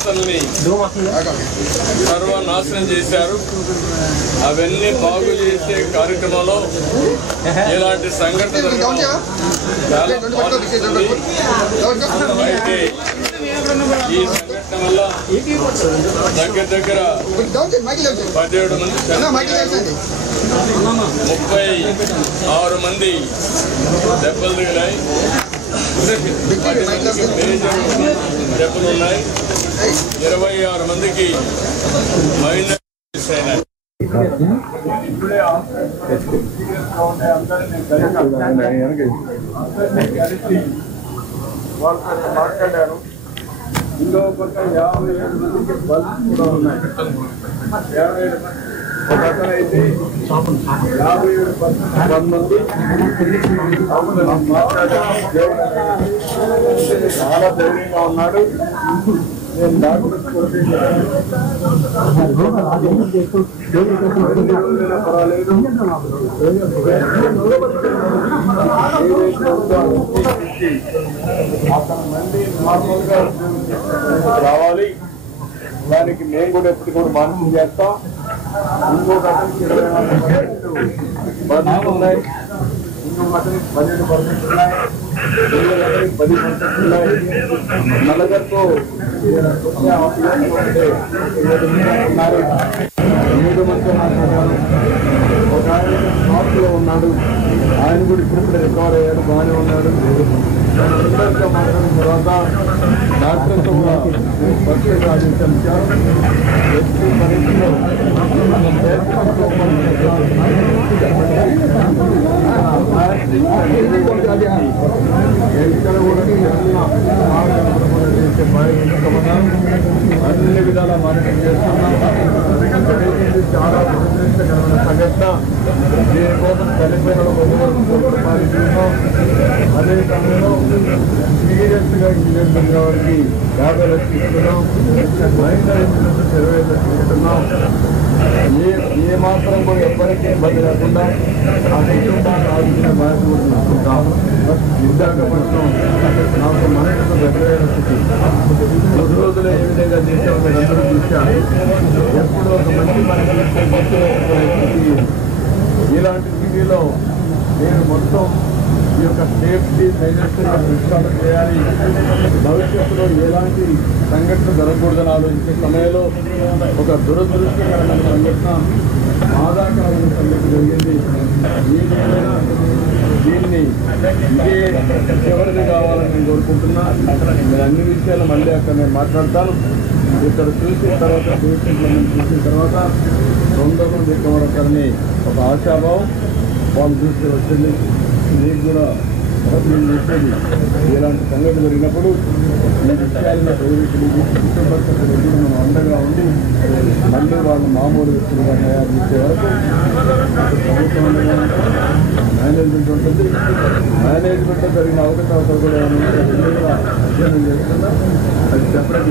వ్యవస్థల్ని సర్వనాశనం చేశారు. అవన్నీ బాగు చేసే కార్యక్రమంలో ఇలాంటి సంఘటన అయితే ఈ సంఘటన వల్ల దగ్గర 17 మంది 36 మంది దెబ్బలు తగిలాయి. మేజర్ దెబ్బలు ఉన్నాయి. 26 మందికి మైనస్ అయినాయి. మాట్లాడారు. ఇంకో పక్క 57 మందికి బల్స్ కూడా ఉన్నాయి. 57 ఒక అతను అయితే 57% మంది చాలా ధైర్యంగా ఉన్నాడు. నేను డాక్టర్ పర్వాలేదు అతను మళ్ళీ నార్మల్గా రావాలి. దానికి మేము కూడా ఎప్పుడు కూడా మానిటర్ చేస్తాం. ఇంకొక అతనికి 24% ఉన్నాయి. ఇంకొక అతనికి 12% ఉన్నాయి. ఇంకొక అతనికి 10% ఉన్నాయి. నలుగురితో ఉన్నారు. 3 మంది మాట్లాడారు. ఒక ఆయన షాప్లో ఉన్నాడు. ఆయన కూడా ఇప్పుడు రికవర్ అయ్యాడు, బాగానే ఉన్నాడు. అందరితో మాట్లాడిన తర్వాత డాక్టర్తో కూడా పరిస్థితి ఆలోచించారు. ఎస్పీ పరిస్థితిలో ఎక్కడ కూడా అన్ని విధాలా మానిటర్ చేస్తున్నాం. చాలా దురదృష్టకరమైన సంఘటన. దీనికోసం చనిపోయిన అదే సమయంలో సీరియస్ గా ఇంజనీర్ జరిగిన వారికి 50 లక్షలు ఇస్తున్నాం. మైనర్ ఇన్సూరెన్స్ 25 లక్షలు ఇస్తున్నాం. ఏ మాత్రం కూడా ఎవ్వరికీ ఇబ్బంది లేకుండా ఆ కుటుంబాన్ని ఆలోచన బాధ్యత కూడా తీసుకుంటాం. విశాఖపట్నం నాకు మనసుకు దగ్గరైన స్థితి. 2 రోజులు ఏ విధంగా చేసామో మీరు అందరూ చూశారు. ఎప్పుడూ ఒక మంచి మనకి ఇలాంటి స్థితిలో నేను మొత్తం ఈ యొక్క సేఫ్టీ మెజర్స్ విశ్వాసం చేయాలి. భవిష్యత్తులో ఎలాంటి సంఘటన జరగకూడదని ఆలోచించే సమయంలో ఒక దురదృష్టకరమైన సంఘటన, బాధాకరమైన సంఘటన జరిగింది. ఏదైనా దీన్ని ఇదే చివరిది కావాలని నేను కోరుకుంటున్నా. నేను అన్ని విషయాలు మళ్ళీ అక్కడ నేను మాట్లాడతాను. ఇక్కడ చూసిన తర్వాత పేషెంట్లను చూసిన తర్వాత 200 మంది ఎక్కువడతారని ఒక ఆశాభావం వాళ్ళు చూస్తే వచ్చింది. మీకు కూడా నేను చెప్పేది ఇలాంటి సంఘటన జరిగినప్పుడు ఈ విషయాలను మనం అండగా ఉండి మళ్ళీ వాళ్ళు మామూలు వ్యక్తులుగా తయారు చేసే వరకు ప్రభుత్వం మేనేజ్మెంట్ ఉంటుంది. మేనేజ్మెంట్లో జరిగిన అవకాశాలు కూడా అధ్యయనం చేస్తున్నా. అది సెపరేట్